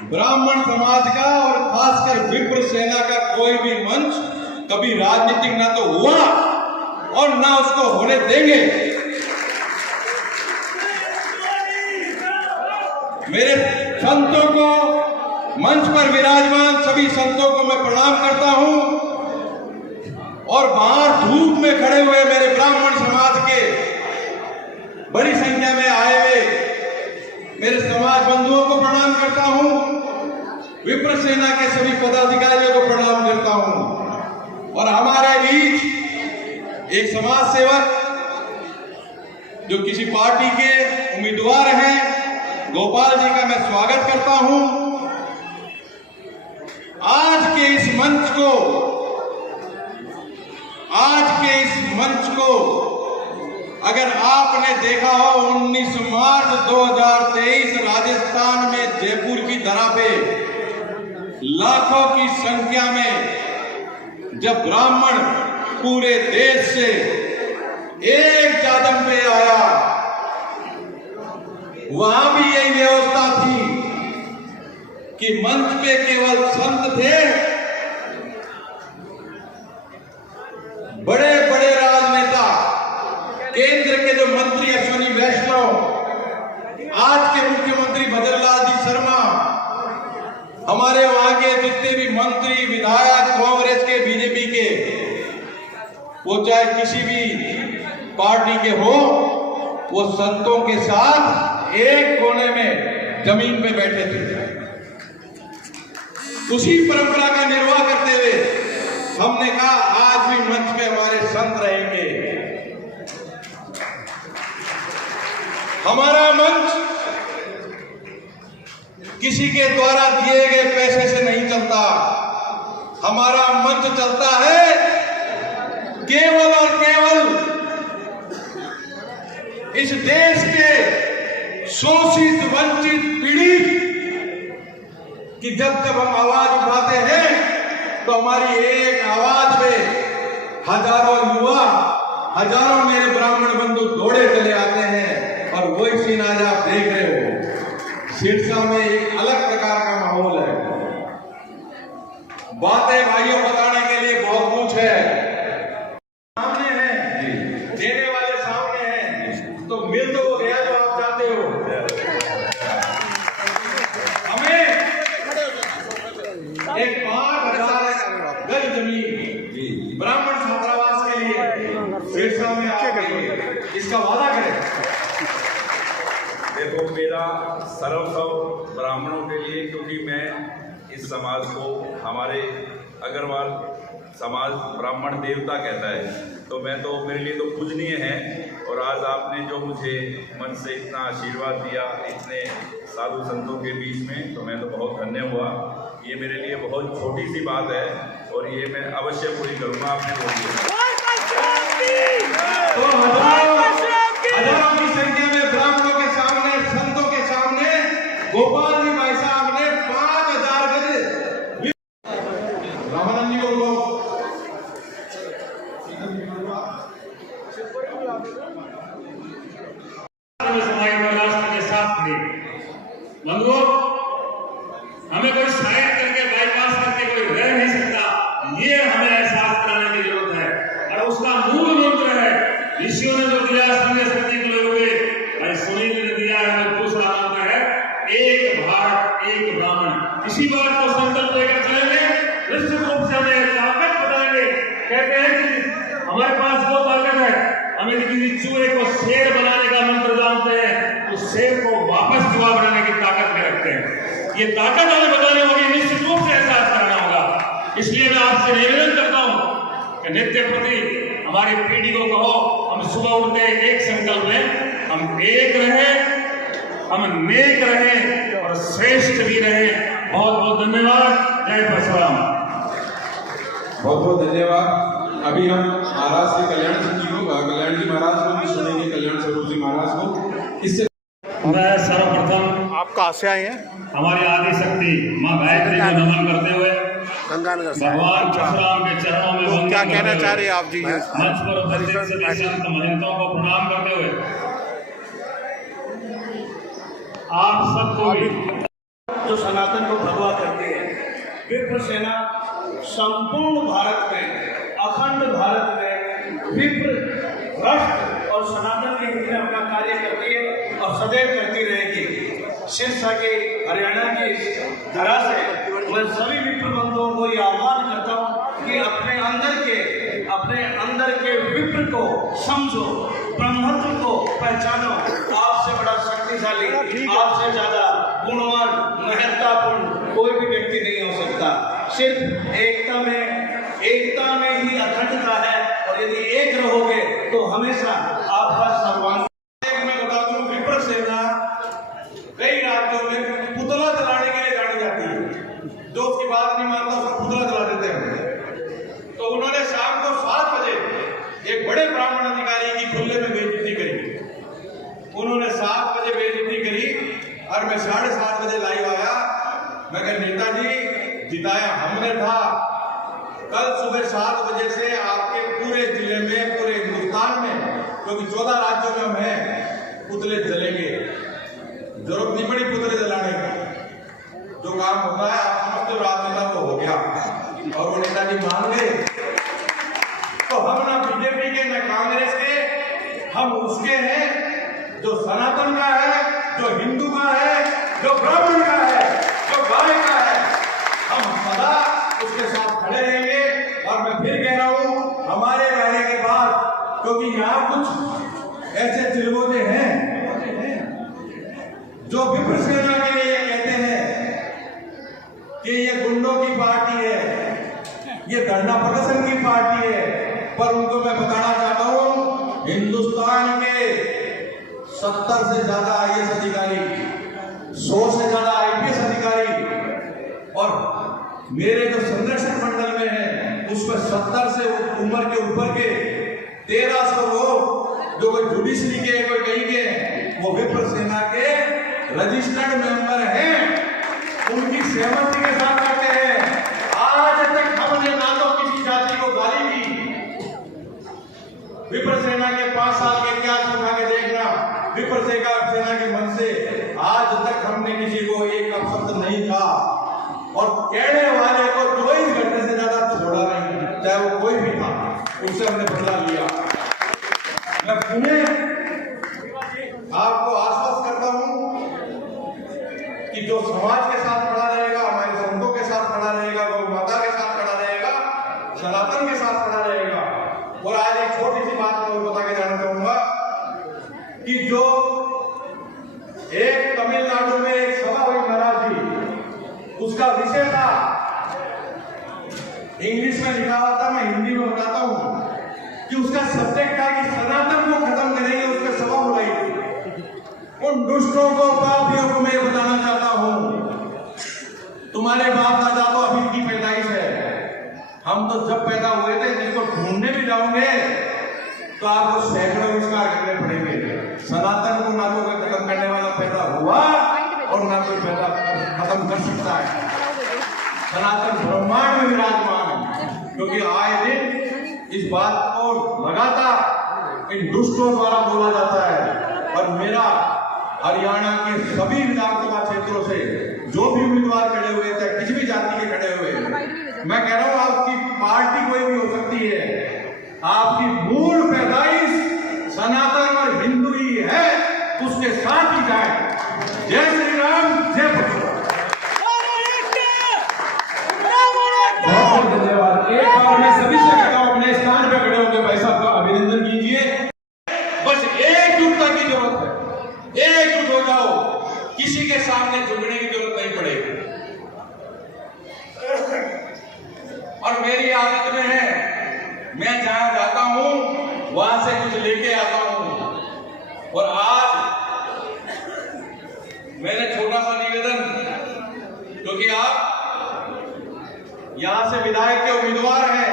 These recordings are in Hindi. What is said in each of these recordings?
ब्राह्मण समाज का और खासकर विप्र सेना का कोई भी मंच कभी राजनीतिक ना तो हुआ और ना उसको होने देंगे। मेरे संतों को, मंच पर विराजमान सभी संतों को मैं प्रणाम करता हूं और बाहर धूप में खड़े हुए मेरे ब्राह्मण समाज के बड़ी संख्या में आए हुए मेरे समाज बंधुओं को प्रणाम करता हूं, विप्र सेना के सभी पदाधिकारियों को प्रणाम करता हूं। और हमारे बीच एक समाज सेवक जो किसी पार्टी के उम्मीदवार हैं, गोपाल जी का मैं स्वागत करता हूं। आज के इस मंच को अगर आपने देखा हो 19 मार्च 2023 राजस्थान में जयपुर की धरा पे लाखों की संख्या में जब ब्राह्मण पूरे देश से एक चादम पे आया, वहां भी यही व्यवस्था थी कि मंच पे केवल संत थे, बड़े बड़े राजनेता, केंद्र के जो मंत्री अश्विनी वैष्णव, आज के मुख्यमंत्री भद्रलाल जी शर्मा, हमारे वहां के जितने भी मंत्री विधायक कांग्रेस के, बीजेपी के, वो चाहे किसी भी पार्टी के हो, वो संतों के साथ एक कोने में जमीन पे बैठे थे। उसी परंपरा का निर्वाह करते हुए हमने कहा आज भी मंच पे हमारे संत रहेंगे। हमारा मंच किसी के द्वारा दिए गए पैसे से नहीं चलता। हमारा मंच चलता है केवल और केवल इस देश के शोषित, वंचित, पीड़ित कि जब हम आवाज उठाते हैं तो हमारी एक आवाज में हजारों युवा, हजारों मेरे ब्राह्मण बंधु दौड़े चले आते हैं। और वही सीन आज आप देख रहे हो, सिरसा में एक अलग प्रकार का माहौल है। बातें भाइयों बताने के लिए बहुत कुछ है, सामने है, देने वाले सामने हैं, तो मिल तो वो गया जो आप चाहते हो। हमें एक 5000 गज जमीन ब्राह्मण छात्रावास के लिए सिरसा में इसका वादा करें। देखो, मेरा सर्वस्व ब्राह्मणों के लिए, क्योंकि मैं इस समाज को, हमारे अग्रवाल समाज ब्राह्मण देवता कहता है, तो मैं तो, मेरे लिए तो पूजनीय है। और आज आपने जो मुझे मन से इतना आशीर्वाद दिया इतने साधु संतों के बीच में, तो मैं तो बहुत धन्य हुआ। ये मेरे लिए बहुत छोटी सी बात है और ये मैं अवश्य पूरी करूँगा। आपने बोलिए तो हजारों की संख्या में ब्राह्मणों के सामने, संतों के सामने गोपाल जी भाई साहब ने 5000 गज रामानंद जी को राष्ट्र के साथ थे। बंधुओं, हमें कोई साइड करके, बाईपास करके कोई रह नहीं सकता, ये हमें एहसास कराने की जरूरत है। और उसका मूल मंत्र है, ऋषियों ने जो दिया, संजय शक्ति के लोग और सुनील ने दिया है, हमें दूसरा मंत्र है, एक भारत एक ब्राह्मण। इसी बात को संकल्प लेकर चलेंगे, निश्चित रूप से हमें ताकत बताएंगे। कहते हैं कि हमारे पास वो ताकत है, हमें किसी चूहे को शेर बनाने का मंत्र जानते हैं, तो शेर को वापस जुआ बनाने की ताकत में रखते हैं। ये ताकत हमें बतानी होगी, निश्चित रूप से एहसास करना होगा। इसलिए मैं आपसे निवेदन करता हूं कि नित्य प्रति हमारी पीढ़ी को कहो, हम सुबह उठते एक संकल्प में, हम एक रहें, हम नेक रहें और श्रेष्ठ भी रहें। बहुत बहुत धन्यवाद। जय परशुराम। बहुत बहुत धन्यवाद। अभी हम महाराज श्री कल्याण सिंह जी को, कल्याण जी महाराज को भी सुनेंगे, कल्याण स्वरूप जी महाराज को। इससे मैं सर्वप्रथम आप कहाँ से आए हैं? हमारी आदि शक्ति माँ गायत्री को नमन करते हुए गंगानगर से। भगवान परशुराम के चरणों में तो क्या कहना चाह रहे हैं आप जी? मंच पर उपस्थित सभी संत महंतों को प्रणाम करते हुए आप सबको भी जो सनातन को भगवा करती है। विप्र सेना संपूर्ण भारत में, अखंड भारत में विप्र राष्ट्र और सनातन के हित में अपना कार्य करती है और सदैव करती रहेगी। सिरसा के हरियाणा की धरा से मैं सभी विप्र बंधुओं को ये आह्वान करता हूँ कि अपने अंदर के विप्र को समझो, ब्रह्मत्व को पहचानो। आपसे बड़ा शक्तिशाली, आपसे ज्यादा गुणवान, महत्तापूर्ण कोई भी व्यक्ति नहीं हो सकता। सिर्फ एकता में ही अखंडता है, और यदि एक रहोगे तो हमेशा आपका सर्वांग। मैं बता दूं, विप्र सेना कई राज्यों में पुतला जलाने के लिए जानी जाती है। जो उसकी बात नहीं मानता उसका पुतला जला देते हैं। तो उन्होंने शाम को 7 बजे एक बड़े ब्राह्मण अधिकारी की खुले में बेइज्जती करी। उन्होंने 7 बजे बेइज्जती करी और मैं 7:30 बजे लाइव आया। मैं कहा, नेताजी जिताया हमने था। कल सुबह 7 बजे से आपके पूरे जिले में, पूरे हिंदुस्तान में, क्योंकि 14 राज्यों में हम हैं, पुतले जलेंगे। जरूरत नहीं पड़ी पुतले जलाने की। जो काम होता है आप समझते हो, राजनेता को हो गया और वो नेताजी मान गए। तो हम ना बीजेपी के ना कांग्रेस के, हम उसके हैं जो सनातन का है, जो हिंदू का है, जो ब्राह्मण का है, जो गाय का है। हम सदा उसके साथ खड़े रहेंगे। और मैं फिर कह रहा हूं, हमारे रहने के बाद, क्योंकि यहां कुछ ऐसे चिलगोजे हैं जो विप्र सेना के लिए कहते हैं कि ये गुंडों की पार्टी है, ये धरना प्रदर्शन की पार्टी है। पर उनको मैं बताना चाहता हूं, हिंदुस्तान के 70 से ज्यादा IAS अधिकारी, 100 से ज्यादा IPS अधिकारी और मेरे जो संरक्षण मंडल में है उसमें 70 से उम्र के ऊपर के 1300 लोग, जो कोई जुडिशरी के, कोई कहीं के, वो विप्र सेना के रजिस्टर्ड मेंबर हैं। उनकी सहमति के साथ करते हैं। आज तक हमने ना तो किसी जाति को गाली दी। विप्र सेना के 5 साल के इतिहास उठा के देखना, विप्र सेना के मन से आज तक हमने किसी को एक अपशब्द नहीं कहा। और कहने वाले को 24 घंटे से ज्यादा छोड़ा नहीं, चाहे वो कोई भी था, उससे हमने बदला लिया। मैं पुनः आपको आश्वस्त करता हूं कि जो समाज के साथ खड़ा रहेगा, हमारे संतों के साथ खड़ा रहेगा, गौ माता के साथ खड़ा रहेगा, सनातन के साथ खड़ा रहेगा। और आज एक छोटी सी बात मैं बता के जाना चाहूंगा कि जो एक तमिलनाडु में एक सभा हुई महाराज जी, उसका विषय था, इंग्लिश में लिखा हुआ था, मैं हिंदी में बताता हूं कि उसका सब्जेक्ट था कि सनातन को खत्म करेंगे। उसके सभा बुलाई थी। उन दुष्टों को, पापियों को मैं बताना चाहता हूं, तुम्हारे बाप दादा तो अभी की पैदाइश है। हम तो जब पैदा हुए थे, जिसको ढूंढने भी जाओगे तो आपको सैकड़ों आविष्कार करने पड़ेंगे। सनातन को ना तो कोई खत्म करने वाला पैदा हुआ और ना कोई पैदा खत्म कर सकता है। सनातन ब्रह्मांड में विराजमान है, क्योंकि आए दिन इस बात को लगातार इन दुष्टों द्वारा बोला जाता है। और मेरा हरियाणा के सभी विधानसभा क्षेत्रों से जो भी उम्मीदवार खड़े हुए थे, किसी भी जाति के खड़े हुए, मैं कह रहा हूं आपकी पार्टी कोई भी हो सकती है, आपकी मूल पैदाइश सनातन और हिंदू ही है, उसके साथ ही जाए। जय श्री राम, जय परशुराम। बहुत धन्यवाद। एक बार मैं सभी से कहता हूं, अपने स्थान पे खड़े होकर भाई साहब का अभिनंदन कीजिए। बस एकजुटता की जरूरत है, एकजुट हो जाओ, किसी के सामने झुकने की जरूरत नहीं पड़ेगी। और मेरी आदत में है, मैं जहां जाता हूं वहां से कुछ लेके आता हूं। और आज मैंने छोटा सा निवेदन, क्योंकि आप यहां से विधायक के उम्मीदवार हैं,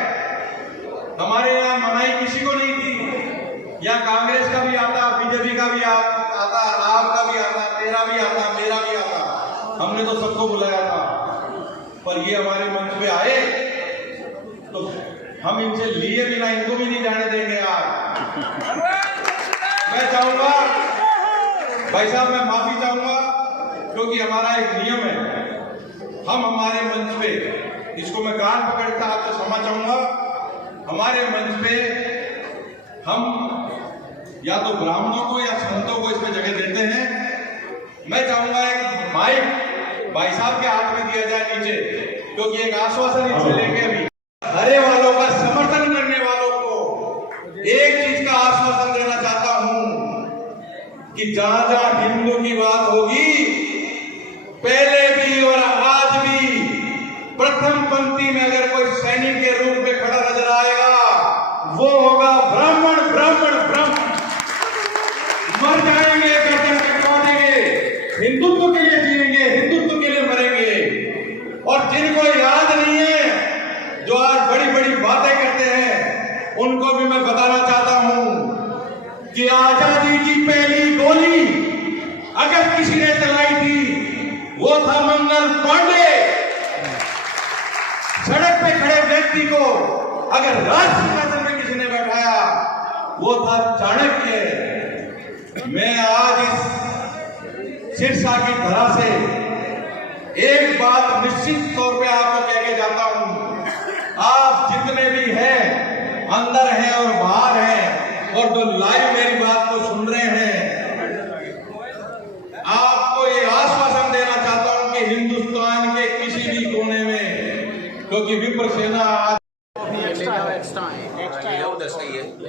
हमारे यहां मनाही किसी को नहीं थी। यहाँ कांग्रेस का भी आता, बीजेपी का भी आता, आपका भी आता, तेरा भी आता, मेरा भी आता। हमने तो सबको बुलाया था, पर ये हमारे मंच पे आए तो हम इनसे लिए बिना इनको भी नहीं जाने देंगे। यार मैं चाहूंगा भाई साहब, मैं माफी चाहूंगा, क्योंकि हमारा एक नियम है हम हमारे मंच पे, इसको मैं कान पकड़ता आपसे क्षमा चाहूंगा, हमारे मंच पे हम या तो ब्राह्मणों को या संतों को इसमें जगह देते हैं। मैं चाहूंगा एक माइक भाई साहब के हाथ में दिया जाए नीचे, क्योंकि एक आश्वासन इनसे लेंगे अभी। हरे वालों का समर्थन करने वालों को एक चीज का आश्वासन देना चाहता हूं कि जहां जहां हिंदू की बात होगी, पहले भी और आज भी प्रथम पंक्ति में अगर कोई सैनिक के रूप में खड़ा नजर आएगा, वो होगा ब्राह्मण। ब्राह्मण ब्राह्मण मर जाएंगे, गर्दन कटवा देंगे, हिंदुत्व के लिए जिएंगे, हिंदुत्व के लिए मरेंगे। और जिनको याद नहीं है, जो आज बड़ी बड़ी बातें करते हैं, उनको भी मैं बताना चाहता हूं कि आजादी की पहली गोली अगर किसी ने चलाई थी, वो था मंगल पांडे। सड़क पे खड़े व्यक्ति को अगर राज सिंहासन में किसी ने बैठाया, वो था चाणक्य। मैं आज इस सिरसा की धरा से एक बात निश्चित तौर पे आपको कह के जाता हूं, आप जितने भी हैं, अंदर हैं और बाहर हैं, और जो लाइव मेरी बात को सुन रहे हैं, आपको ये आश्वासन देना चाहता हूं कि हिंदुस्तान के किसी भी कोने में, क्योंकि विप्र सेना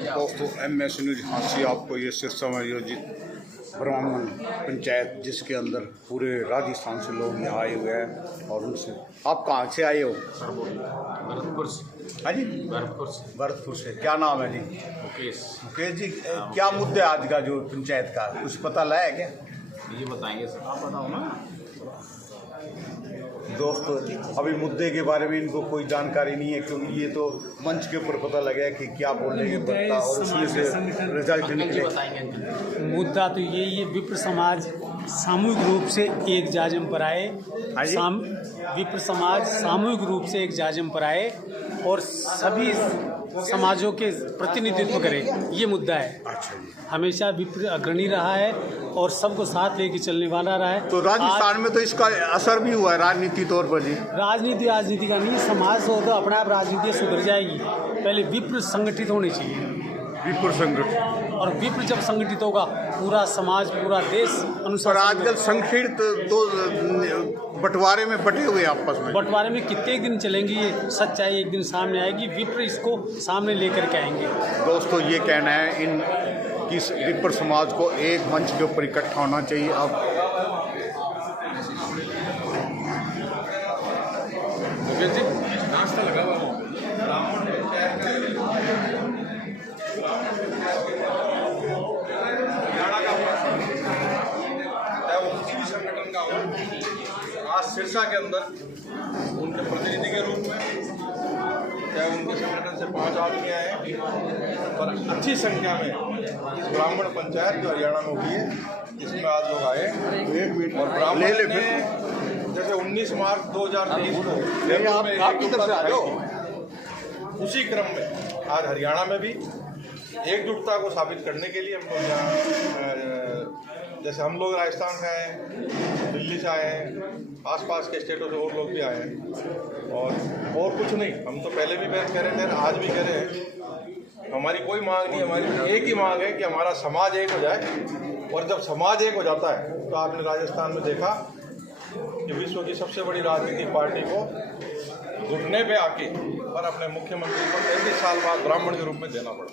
दोस्तों MS न्यूज हांसी आपको ये सिरसा में आयोजित ब्राह्मण पंचायत, जिसके अंदर पूरे राजस्थान से लोग यहाँ आए हुए हैं। और उनसे, आप कहाँ से आए हो? भरतपुर से। हाँ जी, भरतपुर से। क्या नाम है जी? मुकेश जी। क्या मुद्दे आज का जो पंचायत का, कुछ पता लगा है क्या? ये बताएंगे सर, आप बताओ ना। दोस्तों अभी मुद्दे के बारे में इनको कोई जानकारी नहीं है, क्योंकि ये तो मंच के ऊपर पता लगा कि क्या बोलने के पड़ता, और उसमें से रिजल्ट निकले। मुद्दा तो यही है, विप्र समाज सामूहिक रूप से एक जाजम पर आए। विप्र समाज सामूहिक रूप से एक जाजम पर आए और सभी समाजों के प्रतिनिधित्व करे, ये मुद्दा है। अच्छा जी। हमेशा विप्र अग्रणी रहा है और सबको साथ लेके चलने वाला रहा है। तो राजस्थान में तो इसका असर भी हुआ है राजनीति तौर पर जी। राजनीति का नहीं, समाज हो तो अपने आप राजनीति सुधर जाएगी। पहले विप्र संगठित होने चाहिए, विप्र संगठन, और विप्र जब संगठित होगा, पूरा समाज, पूरा देश अनुसार। पर आजकल संगठित तो बंटवारे में बटे हुए आपस में, बंटवारे में कितने दिन चलेंगी, ये सच्चाई एक दिन सामने आएगी। विप्र इसको सामने लेकर के आएंगे। दोस्तों ये कहना है इन कि विप्र समाज को एक मंच के ऊपर इकट्ठा होना चाहिए। अब नाश्ता लगा हुआ ब्राह्मण पंचायत का हरियाणा का चाहे वो किसी भी संगठन का हो, आज सिरसा के अंदर उनके प्रतिनिधि के रूप में, चाहे उनके संगठन से 5 आदमी आए हैं, पर अच्छी संख्या में इस ब्राह्मण पंचायत जो हरियाणा में हुई है, इसमें आज लोग आए। और ब्राह्मण ने जैसे 19 मार्च 2023 को आपकी तरफ से आ जाओ, उसी क्रम में आज हरियाणा में भी एकजुटता को साबित करने के लिए हम लोग यहाँ, जैसे हम लोग राजस्थान से आए हैं, दिल्ली से आए हैं, आसपास के स्टेटों से और लोग भी आए हैं। और कुछ नहीं, हम तो पहले भी कह रहे थे, आज भी कह रहे हैं, हमारी कोई मांग नहीं, हमारी एक ही मांग है कि हमारा समाज एक हो जाए। और जब समाज एक हो जाता है, तो आपने राजस्थान में देखा कि विश्व की सबसे बड़ी राजनीतिक पार्टी को घुटने पे आके और अपने मुख्यमंत्री को 35 साल बाद ब्राह्मण के रूप में देना पड़ा।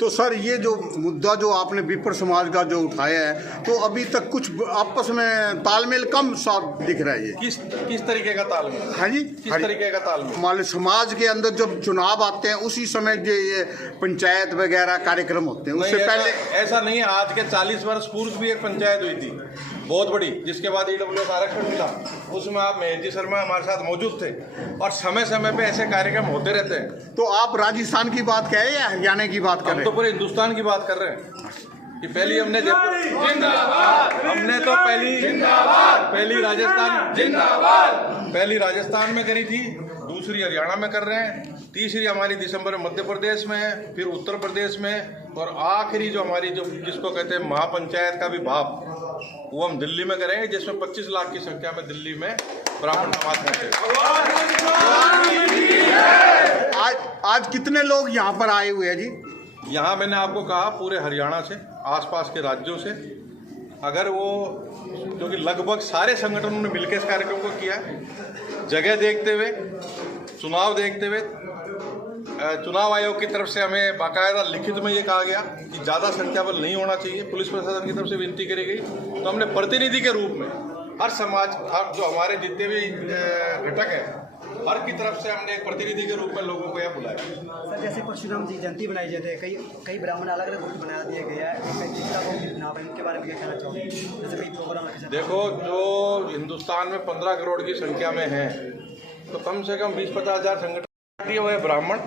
तो सर ये जो मुद्दा जो आपने विप्र समाज का जो उठाया है, तो अभी तक कुछ आपस में तालमेल कम साफ दिख रहा है। ये किस तरीके का तालमेल? हाँ जी, किस तरीके का तालमेल? मान लो समाज के अंदर जब चुनाव आते हैं, उसी समय जो ये पंचायत वगैरह कार्यक्रम होते हैं, उससे पहले ऐसा नहीं है। आज के 40 वर्ष पूर्व भी एक पंचायत हुई थी बहुत बड़ी, जिसके बाद EWS आरक्षण मिला, उसमें आप महेश जी शर्मा हमारे साथ मौजूद थे, और समय समय पे ऐसे कार्यक्रम होते रहते हैं। तो आप राजस्थान की बात कह रहे हैं या हरियाणा की बात कर रहे हैं? हम तो पूरे हिंदुस्तान की बात कर रहे हैं कि पहली हमने पहली राजस्थान में करी थी, दूसरी हरियाणा में कर रहे हैं, तीसरी हमारी दिसंबर में मध्य प्रदेश में है, फिर उत्तर प्रदेश में, और आखिरी जो हमारी जो जिसको कहते हैं महापंचायत का भी भाव, वो हम दिल्ली में करेंगे, जिसमें 25 लाख की संख्या में दिल्ली में ब्राह्मण समाज रहते हैं। आज कितने लोग यहाँ पर आए हुए हैं जी? यहाँ मैंने आपको कहा पूरे हरियाणा से, आसपास के राज्यों से, अगर वो क्योंकि लगभग सारे संगठनों ने मिलकर इस कार्यक्रम को किया है, जगह देखते हुए, चुनाव देखते हुए, चुनाव आयोग की तरफ से हमें बाकायदा लिखित में ये कहा गया कि ज़्यादा संख्या बल नहीं होना चाहिए, पुलिस प्रशासन की तरफ से विनती करी गई, तो हमने प्रतिनिधि के रूप में हर समाज, हर जो हमारे जितने भी घटक हैं, हर की तरफ से हमने एक प्रतिनिधि के रूप में लोगों को यहाँ बुलाया। सर, जैसे परशुराम जी जयंती बनाई जाती है, कई ब्राह्मण अलग अलग ग्रुप बना दिया गया है, इनके बारे में क्या कहना चाहोगे? जैसे कई प्रोग्राम देखो, जो हिंदुस्तान में 15 करोड़ की संख्या में है, तो कम से कम 20-50 हज़ार संगठन दिए हुए हैं ब्राह्मण।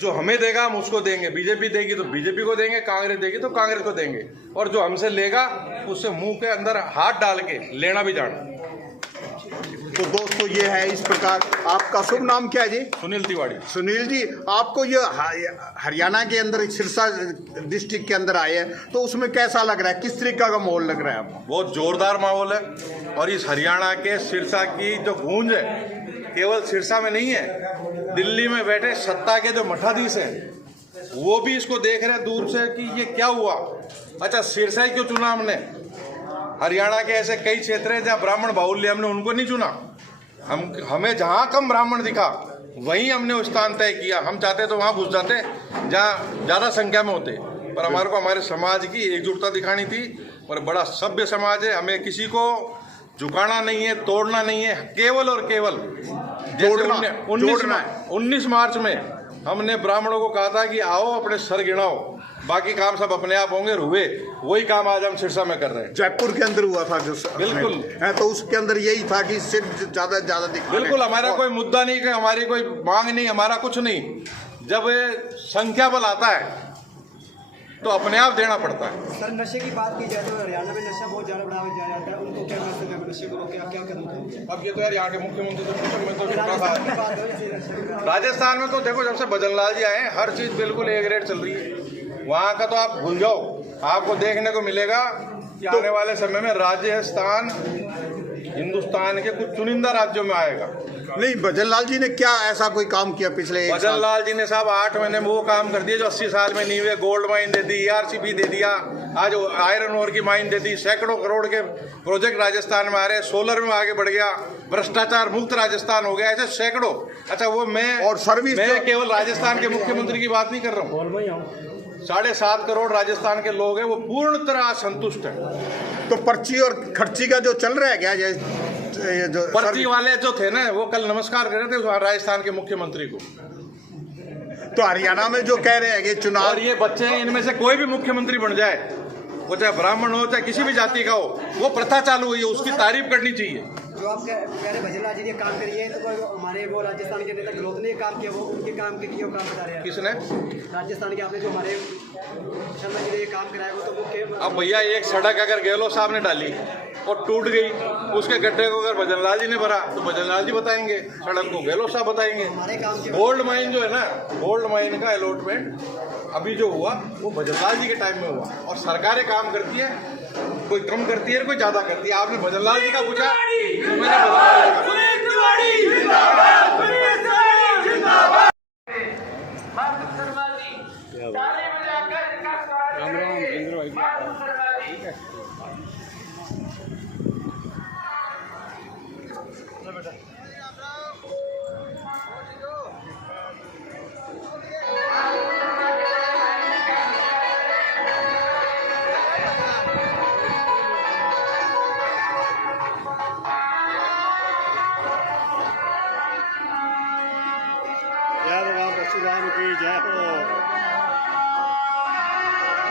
जो हमें देगा हम उसको देंगे, बीजेपी देगी तो बीजेपी को देंगे, कांग्रेस देगी तो कांग्रेस को देंगे, और जो हमसे लेगा उससे मुंह के अंदर हाथ डाल के लेना भी जाना। तो दोस्तों ये है इस प्रकार। आपका शुभ नाम क्या है जी? सुनील तिवारी। सुनील जी, आपको ये हरियाणा के अंदर सिरसा डिस्ट्रिक्ट के अंदर आए हैं, तो उसमें कैसा लग रहा है? किस तरीके का माहौल लग रहा है आपको? बहुत जोरदार माहौल है, और इस हरियाणा के सिरसा की जो गूंज है, केवल सिरसा में नहीं है, दिल्ली में बैठे सत्ता के जो मठाधीश हैं वो भी इसको देख रहे हैं दूर से कि ये क्या हुआ। अच्छा, सिरसा ही क्यों चुना हमने? हरियाणा के ऐसे कई क्षेत्र हैं जहाँ ब्राह्मण बाहुल्य, हमने उनको नहीं चुना। हमें जहाँ कम ब्राह्मण दिखा वहीं हमने वो स्थान तय किया। हम चाहते तो वहाँ घुस जाते जहाँ ज़्यादा संख्या में होते, पर हमारे को हमारे समाज की एकजुटता दिखानी थी। और बड़ा सभ्य समाज है, हमें किसी को झुकाना नहीं है, तोड़ना नहीं है, केवल और केवल जैसे 19 मार्च में हमने ब्राह्मणों को कहा था कि आओ अपने सर गिनाओ, बाकी काम सब अपने आप होंगे, हुए। वही काम आज हम सिरसा में कर रहे हैं। जयपुर के अंदर हुआ था जो बिल्कुल है, तो उसके अंदर यही था कि सिर्फ ज्यादा दिखा। बिल्कुल, हमारा कोई मुद्दा नहीं, हमारी कोई मांग नहीं, हमारा कुछ नहीं। जब संख्या बल आता है तो अपने आप देना पड़ता है। सर, नशे की बात की जाए तो हरियाणा में नशा बहुत ज़्यादा बढ़ावा जाया जाता है, उनको क्या मैसेज है? नशे को रोके, क्या कदम उठाएंगे? अब ये तो यार यहाँ के मुख्यमंत्री तो राजस्थान में तो देखो, जब से भजनलाल जी आए हर चीज़ बिल्कुल ए ग्रेड चल रही है। वहाँ का तो आप भूल जाओ, आपको देखने को मिलेगा कि आने वाले समय में राजस्थान हिंदुस्तान के कुछ चुनिंदा राज्यों में आएगा। नहीं, भजनलाल जी ने क्या ऐसा कोई काम किया पिछले 1 साल? भजनलाल जी ने साहब 8 महीने में वो काम कर दिया जो 80 साल में नहीं हुए। गोल्ड माइन दे दी, ERCP दे दिया, आज आयरन ओर की माइन दे दी, सैकड़ों करोड़ के प्रोजेक्ट राजस्थान में आ रहे हैं, सोलर में आगे बढ़ गया, भ्रष्टाचार मुक्त राजस्थान हो गया, ऐसे सैकड़ों। अच्छा, वो मैं और सर्विस, मैं केवल राजस्थान के मुख्यमंत्री की बात नहीं कर रहा हूँ, 7.5 करोड़ राजस्थान के लोग हैं, वो पूर्ण तरह संतुष्ट है। तो पर्ची और खर्ची का जो चल रहा है क्या, जो पर्ची वाले जो थे ना, वो कल नमस्कार कर रहे थे राजस्थान के मुख्यमंत्री को। तो हरियाणा में जो कह रहे हैं कि चुनाव, और ये बच्चे हैं, इनमें से कोई भी मुख्यमंत्री बन जाए, वो चाहे ब्राह्मण हो चाहे किसी भी जाति का हो, वो प्रथा चालू हुई है, उसकी तारीफ करनी चाहिए। जो आप कह रहे भजनलाल जी ने काम करिए, तो हमारे वो राजस्थान के नेता गहलोत ने काम किया, वो उनके काम के लिए काम बता रहे हैं। किसने? राजस्थान के आपने जो हमारे शर्मा जी ने ये काम कराया, वो तो वो अब भैया, एक सड़क अगर गहलोत साहब ने डाली और टूट गई, उसके गड्ढे को अगर भजनलाल जी ने भरा तो भजनलाल जी बताएंगे, सड़क को गहलोत साहब बताएंगे। गोल्ड माइन जो है ना, गोल्ड माइन का अलॉटमेंट अभी जो हुआ वो भजनलाल जी के टाइम में हुआ। और सरकारें काम करती है, कोई कम करती है, कोई ज्यादा करती है। आपने भजनलाल जी का पूछा तो मैंने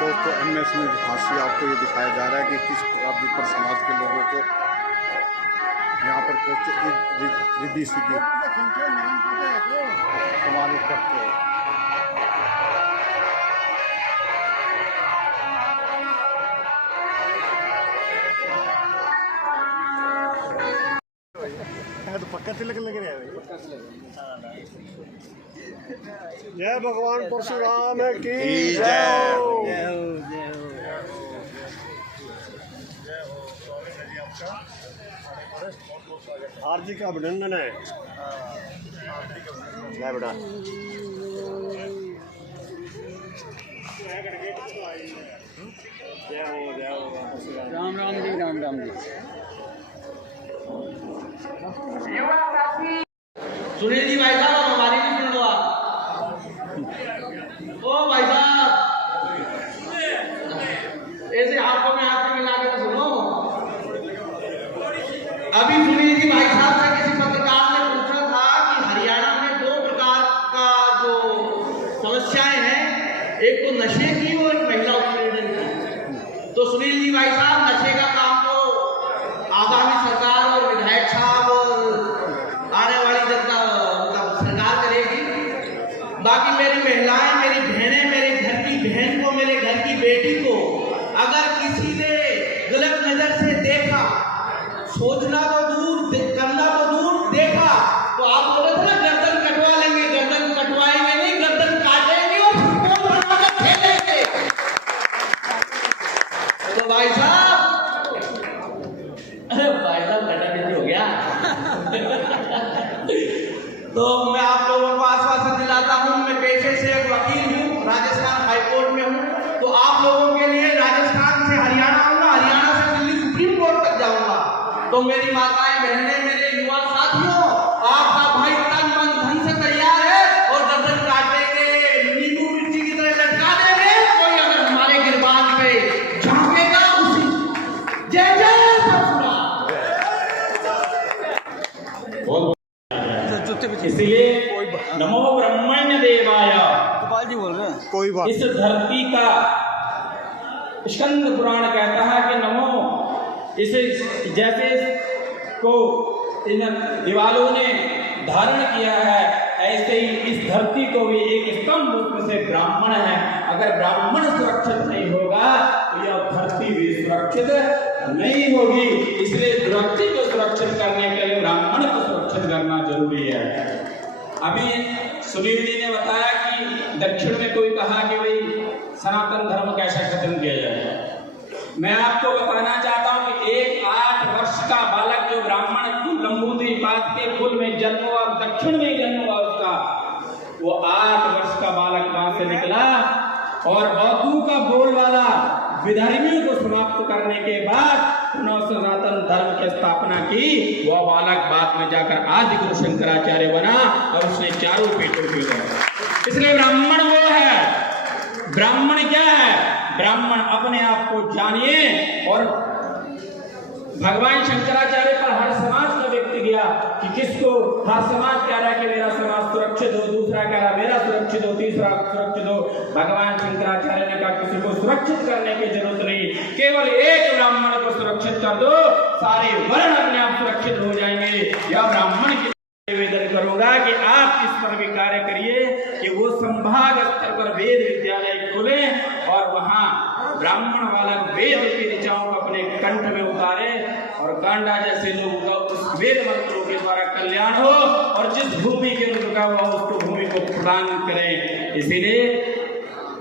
दोस्तों MS न्यूज़ झांसी आपको ये दिखाया जा रहा है कि किस प्रकार विप्र समाज के लोगों को यहाँ पर पहुँचे रिद्धि सिद्धि सम्मानित करते हैं। तो पक्का तिलक लग रहा है। जय भगवान परशुराम की जय हो। हार्दिक अभिनंदन है। जय बेटा। राम राम जी, राम राम जी। सुनील जी भाई साहब, हमारी भी सुन लो आप। ओ भाई साहब, ऐसे हाथों में हाथ मिला के सुनो। अभी सुनील जी भाई साहब से किसी पत्रकार ने पूछा था कि हरियाणा में 2 प्रकार का जो समस्याएं हैं, एक तो नशे की और एक महिला उत्पीड़न की। तो सुनील जी भाई साहब, नशे का काम तो आगामी सरकार और विधायक साहब और आने वाली जनता सरकार करेगी। बाकी मेरी महिलाएं, मेरी बहनें, मेरे घर की बहन को, मेरे घर की बेटी को अगर किसी ने गलत नजर से देखा, सोचना तो दूर, करना तो दूर, देखा तो आप बोले थे ना गर्दन कटवा लेंगे। गर्दन कटवाएंगे नहीं, गर्दन काटेंगे और फुटबॉल बनाकर खेलेंगे। तो भाई साहब, अरे भाई साहब कटा हो गया। तो मैं आप लोगों को आश्वासन दिलाता हूं, मैं पेशे से एक वकील हूं, राजस्थान हाईकोर्ट में हूं। तो आप लोगों के लिए राजस्थान से हरियाणा आऊंगा, हरियाणा से दिल्ली सुप्रीम कोर्ट तक जाऊंगा। तो मेरी माताएं, बहनें, मेरे युवा साथियों, आपका भाई तन मन धन से तैयार है और गर्दन काटेंगे, नींबू मिर्ची की तरह लटका देंगे। कोई अगर हमारे गिरबान पे झांकेगा उसी जय जय परशुराम। इसीलिए नमो ब्रह्मण्य देवाय। गोपाल जी बोल रहे हैं। कोई बात इस धरती का स्कंद पुराण कहता है कि नमो, इसे जैसे को इन दीवालों ने धारण किया है, ऐसे ही इस धरती को भी एक स्तंभ रूप से ब्राह्मण है। अगर ब्राह्मण सुरक्षित नहीं होगा तो यह धरती भी सुरक्षित नहीं होगी। इसलिए धरती को सुरक्षित करने के लिए ब्राह्मण को सुरक्षित करना जरूरी है। अभी सुनील जी ने बताया कि दक्षिण में कोई कहा कि भाई सनातन धर्म कैसे खत्म किया जाए। मैं आपको बताना चाहता हूं कि एक 8 वर्ष का बालक जो ब्राह्मण लंबूद्री पात के कुल में जन्म हुआ, दक्षिण में जन्म हुआ उसका, वो 8 वर्ष का बालक वहां से निकला और बौद्धों का बोलबाला विधर्मियों को समाप्त करने के बाद पुनः सनातन धर्म की स्थापना की। वह बालक बाद में जाकर आदि गुरु शंकराचार्य बना और उसने चारों पीठों को दिया। इसलिए ब्राह्मण वो है। ब्राह्मण क्या है? ब्राह्मण अपने आप को जानिए। और भगवान शंकराचार्य पर हर समाज का व्यक्ति गया कि किसको हर समाज कह रहा है कि मेरा समाज सुरक्षित हो, दूसरा कह रहा मेरा सुरक्षित हो, तीसरा सुरक्षित हो। भगवान शंकराचार्य ने कहा किसी को सुरक्षित करने की जरूरत नहीं, केवल एक ब्राह्मण को सुरक्षित कर दो, सारे वर्ण अपने आप सुरक्षित हो जाएंगे। यह ब्राह्मण की निवेदन करूंगा कि आप इस पर भी कार्य करिए कि वो संभाग स्तर पर वेद विद्यालय खोले और वहां ब्राह्मण वाला वेद की ऋचाओं को अपने कंठ में उतारे और गांडा जैसे लोगों का उस वेद मंत्रों के द्वारा कल्याण हो और जिस भूमि के रुका हुआ उसको भूमि को प्रदान करें। इसीलिए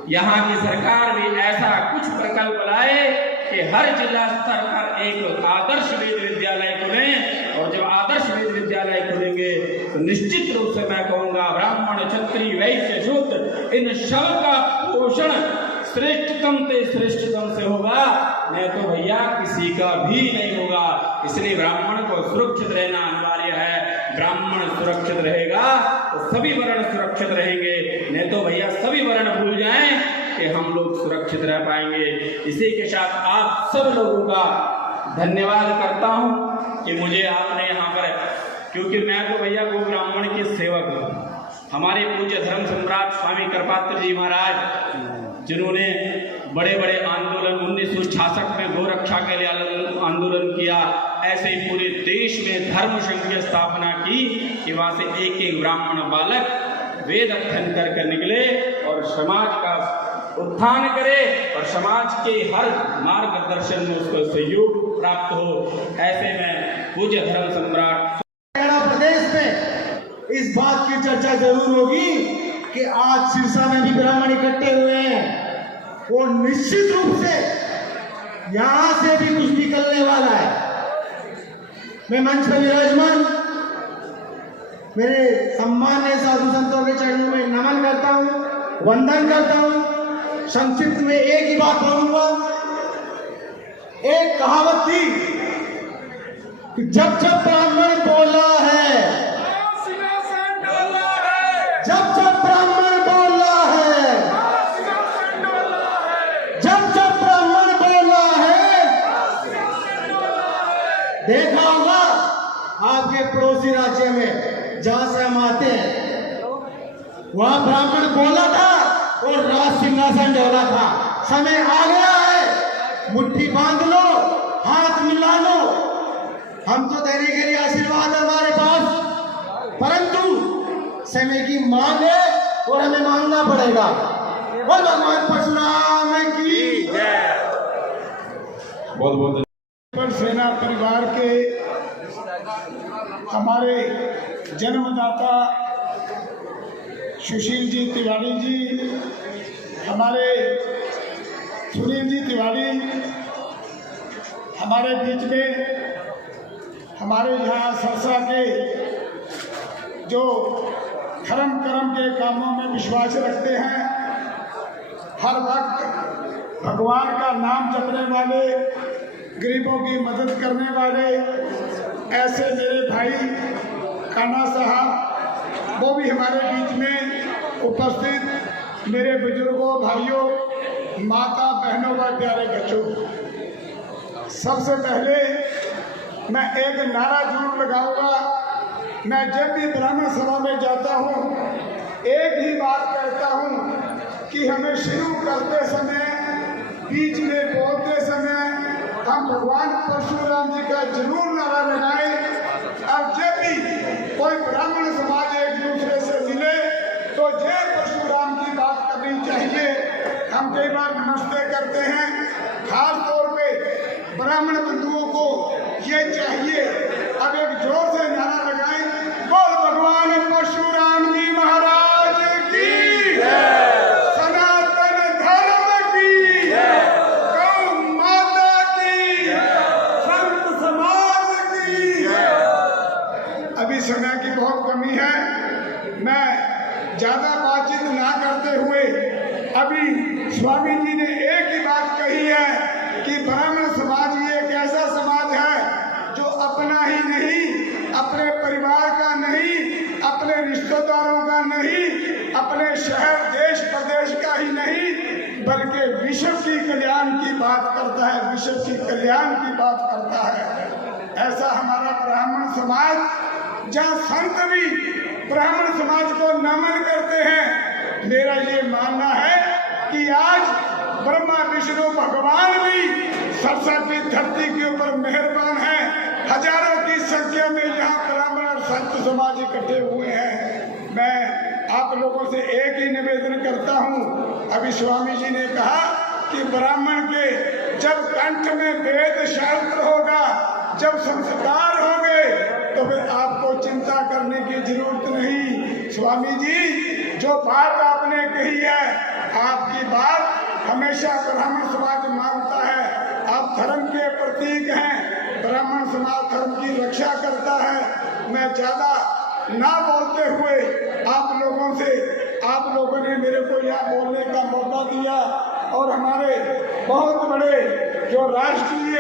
यहाँ की सरकार भी ऐसा कुछ प्रकल्प लाए कि हर जिला स्तर पर एक आदर्श वेद विद्यालय खुलें। और जब आदर्श वेद विद्यालय खुलेंगे तो निश्चित रूप से मैं कहूँगा ब्राह्मण, क्षत्रिय, वैश्य, शूद्र इन सब का पोषण श्रेष्ठतम से श्रेष्ठतम से होगा, नहीं तो भैया किसी का भी नहीं होगा। इसलिए ब्राह्मण को सुरक्षित रहना अनिवार्य है। ब्राह्मण सुरक्षित रहेगा तो सभी वर्ण सुरक्षित रहेंगे, नहीं तो भैया सभी वर्ण भूल जाएं कि हम लोग सुरक्षित रह पाएंगे। इसी के साथ आप सब लोगों का धन्यवाद करता हूं कि मुझे आपने यहाँ पर, क्योंकि मैं तो भैया गो ब्राह्मण के सेवक हूँ। हमारे पूज्य धर्म सम्राट स्वामी कृपात्र जी महाराज जिन्होंने बड़े बड़े आंदोलन 1966 में गो रक्षा के लिए आंदोलन किया, ऐसे ही पूरे देश में धर्म संघ की स्थापना की कि वहां से एक एक ब्राह्मण बालक वेद अध्ययन करके निकले और समाज का उत्थान करे और समाज के हर मार्गदर्शन में उसको सहयोग प्राप्त हो। ऐसे में पूज्य धर्म सम्राट इस बात की चर्चा जरूर होगी कि आज सिरसा में भी ब्राह्मण इकट्ठे हुए हैं और निश्चित रूप से यहां से भी कुछ निकलने वाला है। मैं मंच पर विराजमान मेरे सम्मान्य साधु संतों के चरणों में नमन करता हूं, वंदन करता हूं। संक्षिप्त में एक ही बात बोलूंगा। एक कहावत थी कि जब जब ब्राह्मण बोला है, जब जब ब्राह्मण बोला है, जब जब ब्राह्मण बोला है, देखा होगा आपके पड़ोसी राज्य में जहां से हम आते हैं, वहां ब्राह्मण बोला था और राज सिंहासन डोला था। समय आ गया है, मुट्ठी बांध लो, हाथ मिला लो। हम तो देने के लिए आशीर्वाद है हमारे पास, परंतु समय की मांग है और हमें मांगना पड़ेगा। और भगवान परशुराम की जय। बहुत बहुत पर सेना परिवार के हमारे जन्मदाता सुशील जी तिवारी जी, हमारे सुनील जी तिवारी हमारे बीच में, हमारे यहाँ सरसा के जो धर्म कर्म के कामों में विश्वास रखते हैं, हर वक्त भगवान का नाम जपने वाले, गरीबों की मदद करने वाले ऐसे मेरे भाई कान्हा साहब, वो भी हमारे बीच में उपस्थित। मेरे बुजुर्गों, भाइयों, माता बहनों व प्यारे बच्चों, सबसे पहले मैं एक नारा जरूर लगाऊंगा। मैं जब भी ब्राह्मण सभा में जाता हूँ एक ही बात कहता हूँ कि हमें शुरू करते समय, बीच में बोलते समय हम भगवान परशुराम जी का जरूर नारा लगाएं। और जब भी कोई ब्राह्मण समाज एक दूसरे से मिले तो जय परशुराम की बात करनी चाहिए। हम कई बार नमस्ते करते हैं, खास तौर पे ब्राह्मण बंधुओं को ये चाहिए। अब एक जोर से नारा लगाएं, बोल भगवान परशुराम जी महाराज की, सनातन धर्म की, गौ माता की, संत समाज की। अभी समय की बहुत कमी है, मैं ज्यादा बातचीत ना करते हुए, अभी स्वामी जी ने एक ही बात कही है कि ब्राह्मण समाज ये एक ऐसा समाज है जो अपना ही नहीं, अपने परिवार का नहीं, अपने रिश्तेदारों का नहीं, अपने शहर देश प्रदेश का ही नहीं, बल्कि विश्व की कल्याण की बात करता है, विश्व की कल्याण की बात करता है। ऐसा हमारा ब्राह्मण समाज, जहाँ संत भी ब्राह्मण समाज को नमन करते हैं। मेरा ये मानना है कि आज ब्रह्मा विष्णु भगवान भी सरसा की धरती के ऊपर मेहरबान है। हजारों की संख्या में यहाँ ब्राह्मण और संत समाज इकट्ठे हुए हैं। मैं आप लोगों से एक ही निवेदन करता हूँ। अभी स्वामी जी ने कहा कि ब्राह्मण के जब कंठ में वेद शास्त्र होगा, जब संस्कार होंगे, तो फिर आपको चिंता करने की जरूरत नहीं। स्वामी जी जो बात आपने कही है, आपकी बात हमेशा ब्राह्मण समाज मानता है। आप धर्म के प्रतीक हैं, ब्राह्मण समाज धर्म की रक्षा करता है। मैं ज्यादा ना बोलते हुए आप लोगों ने मेरे को यहाँ बोलने का मौका दिया और हमारे बहुत बड़े जो राष्ट्रीय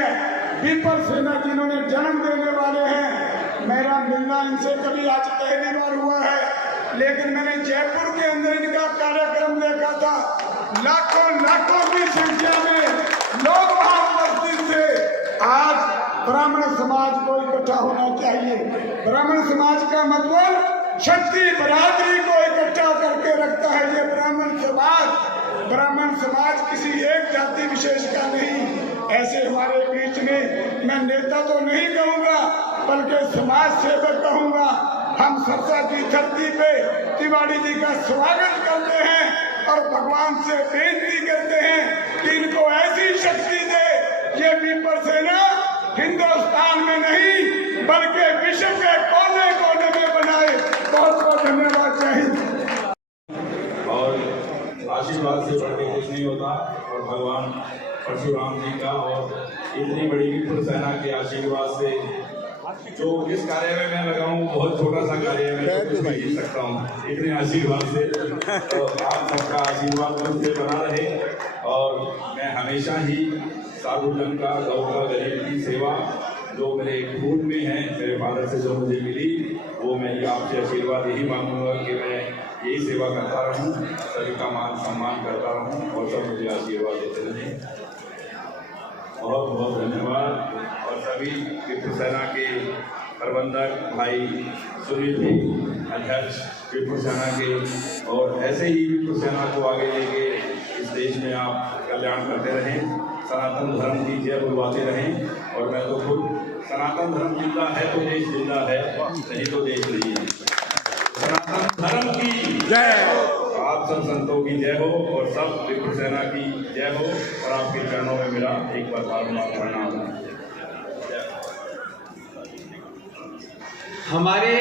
पीपल सेना जिन्होंने जन्म देने वाले हैं, मेरा मिलना इनसे कभी आज पहली बार हुआ है, लेकिन मैंने जयपुर के अंदर इनका कार्यक्रम देखा था। लाखों की संख्या में लोग वहां उपस्थित थे। आज ब्राह्मण समाज को इकट्ठा होना चाहिए। ब्राह्मण समाज का मतलब शक्ति बरादरी को इकट्ठा करके रखता है ये ब्राह्मण समाज। ब्राह्मण समाज किसी एक जाति विशेष का नहीं। ऐसे हमारे बीच में मैं नेता तो नहीं कहूँगा, बल्कि समाज सेवक कहूँगा। हम सरसा की धरती पे तिवारी जी का स्वागत करते हैं और भगवान से बेनती करते हैं कि इनको ऐसी शक्ति दे, ये पीपल सेना हिंदुस्तान में नहीं बल्कि विश्व के कोने कोने में बनाए। बहुत बहुत परशुराम जी का और इतनी बड़ी विप्र सेना के आशीर्वाद से जो इस कार्य में मैं लगा हूँ, बहुत छोटा सा कार्य है, मैं तो कुछ नहीं जी सकता हूँ इतने आशीर्वाद से। तो आप सबका आशीर्वाद मुझसे बना रहे और मैं हमेशा ही साधुजन का, गौ का, गरीब की सेवा जो मेरे खून में है, मेरे फादर से जो मुझे मिली, वो मैं आपसे आशीर्वाद यही मांगूंगा कि मैं यही सेवा करता रहूँ, सभी का मान सम्मान करता रहूँ और सब मुझे आशीर्वाद देते रहें। बहुत बहुत धन्यवाद। और सभी विप्र सेना के प्रबंधक भाई सुनील जी, अध्यक्ष विप्र सेना के, और ऐसे ही विप्र सेना को आगे लेके इस देश में आप कल्याण करते रहें, सनातन धर्म की जय बुलवाते रहें। और मैं तो खुद सनातन धर्म जिंदा है तो देश जिंदा है, नहीं तो देश नहीं है। सनातन धर्म की जय हो, आप सब संतों की जय हो और सब विप्र सेना की जय हो। और आपके चरणों में मेरा एक बार बार प्रणाम। हमारे